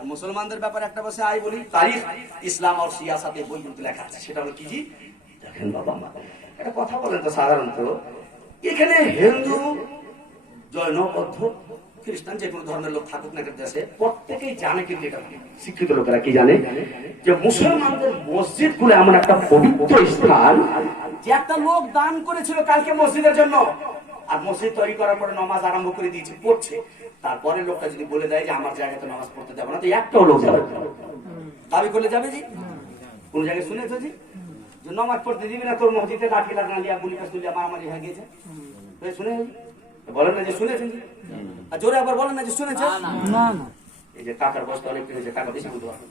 আর মুসলমানদের ব্যাপারে একটা বসে আই বলি, তারিখ ইসলাম আর সিয়াসাতে বই কিন্তু লেখা আছে। সেটা হলো কি জি, দেখেন বাবা একটা কথা বলেন তো, সাধারণত এখানে হিন্দু, জৈন, বৌদ্ধ, খ্রিস্টান যে কোনো ধর্মের লোক থাকুক না দেশে, প্রত্যেকেই জানে, কিন্তু এটা শিক্ষিত লোকেরা কি জানে যে মুসলমানদের মসজিদ গুলো এমন একটা পবিত্র স্থান যে একটা লোক দান করেছিল কালকে মসজিদের জন্য, আর মসজিদ তৈরি করার পরে নামাজ আরম্ভ করে দিয়েছে, পড়ছে। তারপরে লোকটা যদি বলে দেয় যে আমার জায়গাতে নামাজ পড়তে দেবো না, তো একটাও লোক যাবে, দাবি করলে যাবে জি? কোন জায়গায় শুনেছো জি যে নামাজ পড়তে দিবি না, তোর মসজিদে লাঠি লাগালিয়া গুলি কাজ তুলিয়া মারামারি হয়ে গেছে? শুনে বলেন না যে শুনেছেন জি? আর জোরে আবার বলেন না যে শুনেছেন? না না। এই যে কাকার বয়স অনেক বেড়েছে, কাকা বেশি বলতে পারবে,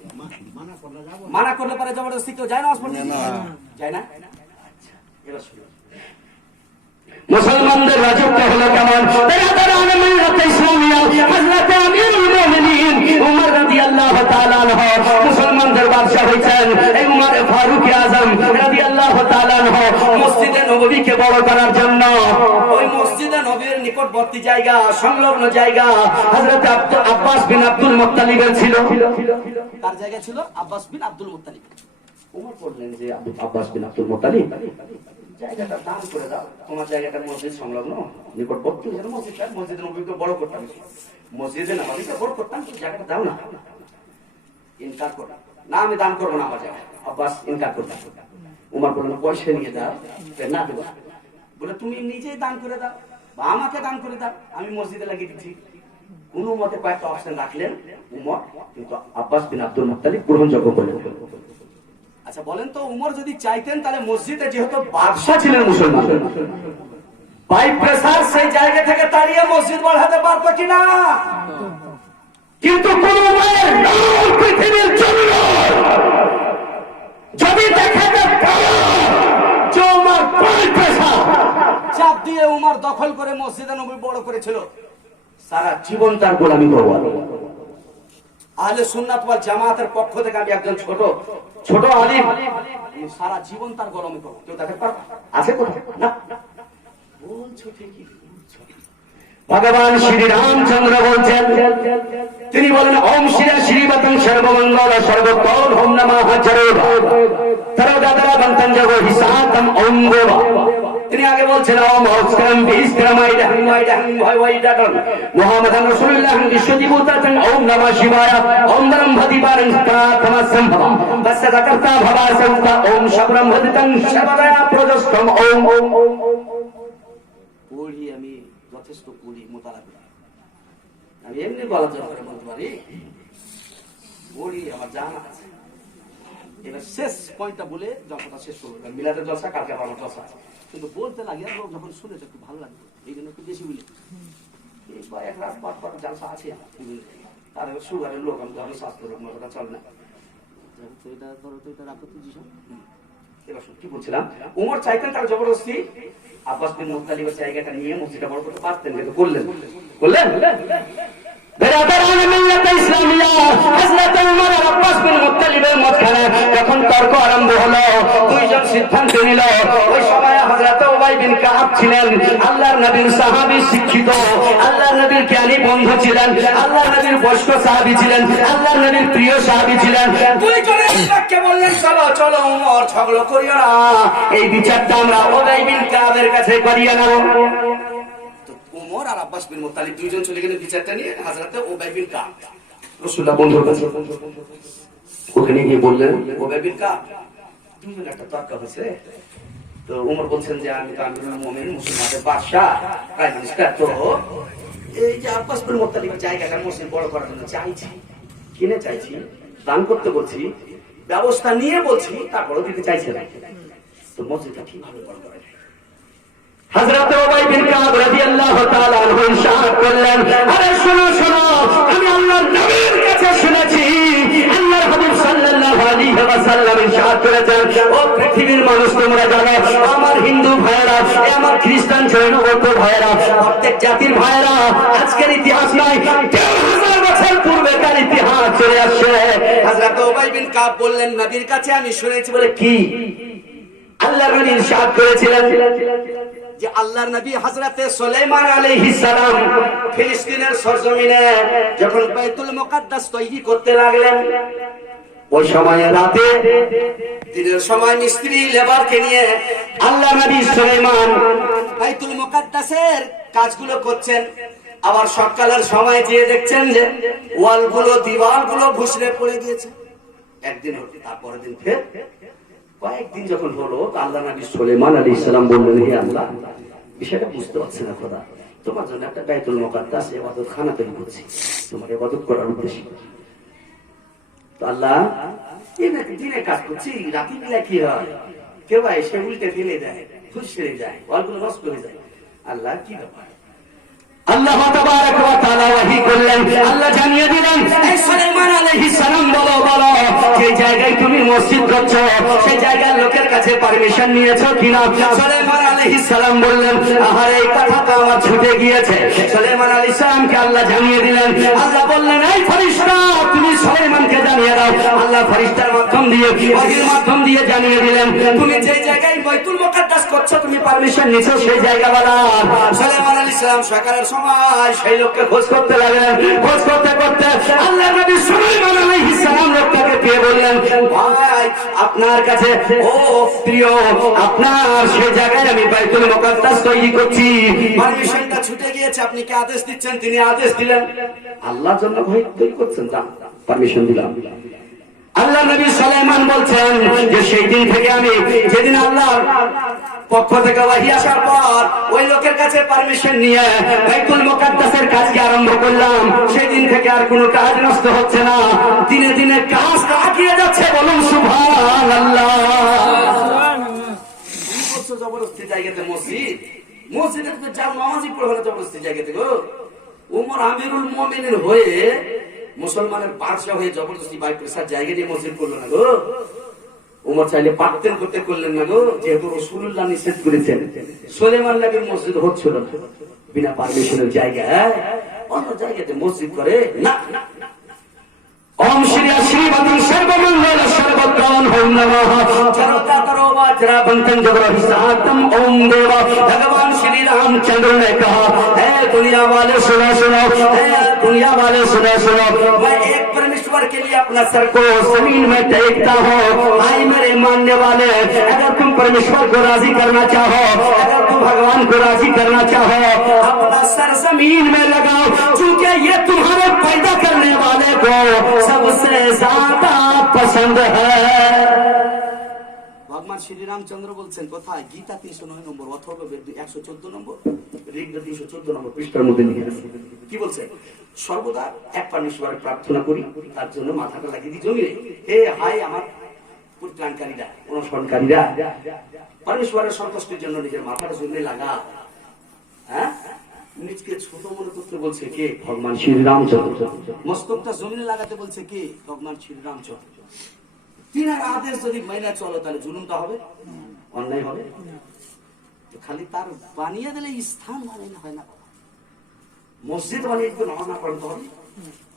মানা করলে পরে জবরদস্তি কেউ যায় না নামাজ পড়তে? যায় না। আচ্ছা, এবার শুনুন, মুসলমানদের রাজত্ব হলো কেমন? মুসলমানদের বাদশা হয়েছেন উমর ফারুক আজম রাদিয়াল্লাহু তাআলা আনহু। মসজিদে নববীকে বড় করার জন্য ওই মসজিদে নববীর নিকটবর্তী জায়গা, সংলগ্ন জায়গা হযরত আব্বাস বিন আব্দুল মুত্তালিবের ছিল। তার জায়গা ছিল আব্বাস বিন আব্দুল মুত্তালিব। উমর বললেন যে আব্বাস বিন আব্দুল মুত্তালিব, জায়গাটা দান করে দাও, তোমার জায়গাটা মসজিদ সংলগ্ন নিকটবর্তী মসজিদটা, মসজিদের নববীকে বড় করতাম, মসজিদে নববীকে বড় করতাম, জায়গাটা দাও না। ইনকার করো না, আমি দান করবো না আমার জায়গা। আব্বাস ইনকার করতাম। উমর বললেন পয়সা নিয়ে দাও, না দেবো। বলে তুমি নিজেই দান করে দাও বা আমাকে দান করে দাও, আমি মসজিদে লাগিয়ে দিচ্ছি। কোন মতে কয়েকটা অপশন রাখলেন উমর, কিন্তু আব্বাস বিন আব্দুল মুত্তালিব গ্রহণযোগ্য করলেন। আচ্ছা বলেন তো, উমর যদি চাইতেন তাহলে মসজিদে যেহেতু বাদশা ছিলেন মুসলমান, বাই প্রেসার সেই জায়গা থেকে তাড়িয়ে মসজিদ বাড়াতে পারতো কিনা? কিন্তু কোন পৃথিবীর জন্য যদি দেখাতে চাপ দিয়ে উমর দখল করে মসজিদে নবী বড় করেছিল, সারা জীবন তার গোলামি করবো। আহলে সুন্নাত ওয়াল জামাতের পক্ষ থেকে আমি একজন ছোট আলিম, সারা জীবন তার গোলামি করবো। কেউ দেখাতে পারবে আছে না? বলছো ঠিকই। ভগবান শ্রী রামচন্দ্র বলছেন, তিনি বলেন ওম শ্রী শ্রীবতং সর্বমঙ্গল সর্বতল ওম নমঃ হজরে তরদাদরা বন্তন জগো হিসাতম ওম গোবা। তিনি আগে বলছেন ওম হস্করম বিস্করমাইদহং মাইদহং ভাইওয়াইদাতন মুহাম্মাদান রাসূলুল্লাহ বিশ্বজীবতাতং ওম নমঃ শিবায় ওম ব্রহ্মদিবারং প্রাতমসম্ভবম বসদকর্তা ভবাসংতা ওম শব্রহ্মদিতং সর্বদা প্রজস্তম ওম। পড়ি আমি যথেষ্ট পড়ি, মোতালা করি, আমি এমনি বলা করে বলতে পারি, পড়ি, আমার জানা আছে। এবার শেষ পয়েন্টটা বলে জলসাটা শেষ করবো। মিলাদের জলসা কালকে আমার জলসা আছে, কিন্তু বলতে লাগে আর লোক যখন শুনেছে একটু ভালো লাগবে, এই জন্য একটু বেশি বলি। এক রাত পর জলসা আছে, তার সুগারের লোক, আমি ধরো স্বাস্থ্য রোগ মতটা চলে না। এবার কি বলছিলাম, উমর চাইতেন তার জবরদস্তি আব্বাস বিন মুত্তালিবের জায়গাটা নিয়ে মসজিদটা বড় করতে পারতেন, কিন্তু করলেন। যখন তর্ক আরম্ভ হলো, দুইজন সিদ্ধান্ত নিল। ওই সময় হযরত উবাই বিন কাব ছিলেন আল্লাহর নবীর সাহাবী, শিক্ষিত, আল্লাহর নবীর জ্ঞানী বন্ধু ছিলেন, আল্লাহর নবীর বয়স্ক সাহাবী ছিলেন, আল্লাহর নবীর প্রিয় সাহাবী ছিলেন। দুইজনে একবাক্যে বললেন, চলো চলো উমর, ঝগড়া করিও না, এই বিচারটা আমরা উবাই বিন কাবের কাছে করিয়ে নেব। উমর আর আব্বাস বিন মুত্তালিব দুইজন চলে গেলেন বিচারটা নিয়ে হযরত উবাই বিন কাব রাসূলুল্লাহ বন্ধুর কাছে। ওখানে গিয়ে বললেন উবাই বিন কাব, দুইজন একটা তর্ক হয়েছে, তো উমর বলছেন যে আমি তো আমিরুল মুমিনিন, মুসলমানদের বাদশা, প্রাইম মিনিস্টার, তো এই যে আব্বাস বিন মুত্তালিবের জায়গাটা মসজিদ বড় করার জন্য চাইছি, কিনে চাইছি, দান করতে বলছি, ব্যবস্থা নিয়ে বলছি, তারপরেও দিতে চাইছে না, তো মসজিদটা কিভাবে বড় করা যায়? হযরত উবাই বিন কাব রাদিয়াল্লাহু তাআলা আনহু ইরশাদ করলেন, আরে শোনো শোনো, আমি আল্লাহর নবীর কাছে শুনেছি, আল্লাহর হাবিব সাল্লাল্লাহু আলাইহি ওয়াসাল্লাম ইরশাদ করেছেন, ও পৃথিবীর মানুষ তোমরা জানো, আমার হিন্দু ভাইরা, আমার খ্রিস্টান জৈন বৌদ্ধ ভাইরা, প্রত্যেক জাতির ভাইরা, আজকের ইতিহাস নয়, 1000 বছর পূর্বেকার ইতিহাস চলে আসছে। হযরত উবাই বিন কাব বললেন, নবীর কাছে আমি শুনেছি। বলে কি? আল্লাহর নবী ইরশাদ করেছিলেন, যে আল্লাহর নবী হযরতে সুলাইমান আলাইহিস সালাম ফিলিস্তিনের সরজমিনে যখন বাইতুল মুকাদ্দাস তৈরি করতে লাগলেন, ওই সময় রাতে দিনের সময় মিস্ত্রি লেবারকে নিয়ে আল্লাহ নবী সুলাইমান বাইতুল মুকাদ্দাসের কাজগুলো করছেন। আবার সকালের সময় যেয়ে দেখছেন যে ওয়ালগুলো দিওয়ালগুলো ভুসড়ে পড়ে গিয়েছে। একদিন হলো, তারপরের দিন ফের কয়েকদিন যখন হলো, আল্লাহ নবী সুলাইমান আলাইহিস সালাম বললেন, হে আল্লাহ, বিষয়টা বুঝতে পারছি না খোদা, তোমার জন্য একটা বাইতুল মুকাদ্দাস ইবাদতখানা তৈরি করছি তোমার ইবাদত করার উদ্দেশ্যে। তো আল্লাহ, দিনে কাজ করছি, রাতে বেলা কি হয়, কেউ এসে উল্টে ফেলে দেয়, ফুসড়ে যায়, ওয়ালগুলো নষ্ট হয়ে যায়। আল্লাহ কি ব্যাপার? আল্লাহ তাবারক ওয়া তাআলা ওহী করলেন, আল্লাহ জানিয়ে দিলেন, এই সুলাইমান আলাইহিস সালাম বলো যে জায়গায় তুমি মসজিদ করছো সেই জায়গার লোকের কাছে পারমিশন নিয়েছো কিনা? সুলাইমান আলাইহিস সালাম বললেন, আহারে এই কথাটা আমার ছুটে গিয়েছে। সুলাইমান আলাইহিস সালামকে আল্লাহ জানিয়ে দিলেন। আল্লাহ বললেন, এই ফেরেশতা তুমি সুলাইমানকে জানিয়ে দাও। আল্লাহ ফেরেশতার মাধ্যম দিয়ে, ওহীর মাধ্যম দিয়ে জানিয়ে দিলেন, তুমি যে জায়গায় বাইতুল মুকাদ্দাস করছো তুমি পারমিশন নিছো সেই জায়গা বলা। সুলাইমান আলাইহিস সালাম সকালের সময় সেই লোককে খোঁজ করতে লাগলেন। খোঁজ করতে করতে আল্লাহ নবী সুলাইমান আলাইহিস সালাম লোকটাকে পেয়ে বললেন, ভাই আপনার কাছে, ও প্রিয়, আপনার সেই জায়গায় আমি বাইতুল মুকাদ্দাস তৈরি করছি, পারমিশনটা ছুটে গিয়েছে, আপনি কি আদেশ দিচ্ছেন? তিনি আদেশ দিলেন। আল্লাহর জন্য ভয় তৈরি করছেন, যান পারমিশন দিলাম। আল্লাহ নবী সুলাইমান বলছেন যে সেই দিন থেকে আমি, যেদিন আল্লাহর পক্ষ থেকে ওহী আসার পর ওই লোকের কাছে পারমিশন নিয়ে বাইতুল মুকাদ্দাসের কাজকে আরম্ভ করলাম, সেদিন থেকে আর কোনো কাজ নষ্ট হচ্ছে না, দিনে দিনে কাজ এগিয়ে যাচ্ছে। বলুন সুবহানাল্লাহ। জবরদস্তি জায়গাতে মসজিদ, মসজিদে তো যার নামাজই পড়বে না জবরদস্তি জায়গাতে গো। ওমর আমিরুল মুমিনিন হয়ে, মুসলমানের বাদশা হয়ে জবরদস্তি বাই প্রেসার জায়গা নিয়ে মসজিদ করলো না গো। ওমর চাইলে পারতেন, করতে করলেন না গো, যেহেতু রাসূলুল্লাহ নিষেধ করেছেন। সুলাইমান নবীর মসজিদ হচ্ছিল না, বিনা পারমিশনের জায়গায় অন্য জায়গাতে মসজিদ করে না। ওম শ্রী শ্রীবতী সর্বমঙ্গল সর্বত্রাণ হোম নমঃ চরতা তরোবা চরাবন্তন জগরহিসাতম ওম দেব। भगवान श्री रामचंद्र ने कहा, है दुनिया वाले सुनो सुनो, है दुनिया वाले सुनो सुनो, मैं एक परमेश्वर के लिए अपना सर को जमीन में टेकता हूँ। भाई मेरे मानने वाले, अगर तुम परमेश्वर को राजी करना चाहो, अगर तुम भगवान को राजी करना चाहो, अपना सर जमीन में लगाओ, क्योंकि ये तुम्हारे पैदा करने वाले को सबसे ज्यादा पसंद है। ভগবান শ্রী রামচন্দ্র বলছেন কোথায়? গীতা 309 নম্বর, অথর্ববেদ 114 নম্বর, ঋগ্বেদ 314 নম্বর পৃষ্ঠার মধ্যে লিখে আছে। কি বলছে? সর্বদা এক পরমেশ্বরের প্রার্থনা করি, তার জন্য মাথাটা লাগিয়ে দিই জমিনে। হে হাই আমার পরিত্রাণকারীরা, অনুসরণকারীরা, পরমেশ্বরের সন্তুষ্টির জন্য নিজের মাথাটা জমিনে লাগা। হ্যাঁ, নিজকে ছোট মনে করতে বলছে কে? ভগবান শ্রী রামচন্দ্র। মস্তকটা জমিনে লাগাতে বলছে কে? ভগবান শ্রী রামচন্দ্র। তিনার আদেশ যদি মেনে চলো তাহলে জুলুমটা হবে, অন্যায় হবে। খালি তার বানিয়ে দিলে স্থান বানিয়ে হয় না, মসজিদ বানিয়ে একটু নামাজ না পড়তে হবে,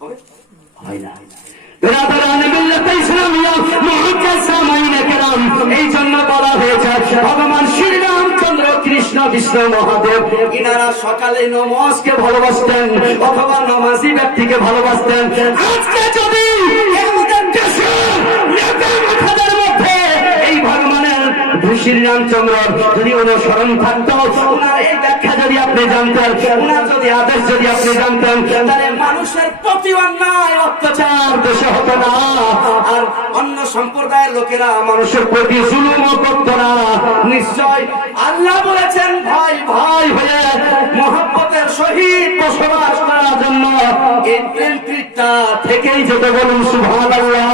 হবে হয় না। এই জন্য বলা হয়েছে ভগবান শ্রী রামচন্দ্র, কৃষ্ণ, বিষ্ণু, মহাদেব ইনারা সকালে নমাজকে ভালোবাসতেন অথবা নমাজি ব্যক্তিকে ভালোবাসতেন। আজকে যদি এই ভগবানের শ্রী রামচন্দ্র যদি অনুসরণ থাকতো, ওনার এই ব্যাখ্যা যদি আপনি জানতেন, ওনার যদি আদেশ যদি আপনি জানতেন, তাহলে মানুষের প্রতি অন্যায় অত্যাচার দেশে হতো না, আর অন্য সম্প্রদায়ের লোকেরা মানুষের প্রতি জুলুম করতো না। নিশ্চয় আল্লাহ বলেছেন, ভাই ভাই হয়ে মহব্বতের সহিত বসবাস করার জন্য এই প্রেম প্রীতিটা থেকেই যেতে। বলুন সুবহানাল্লাহ।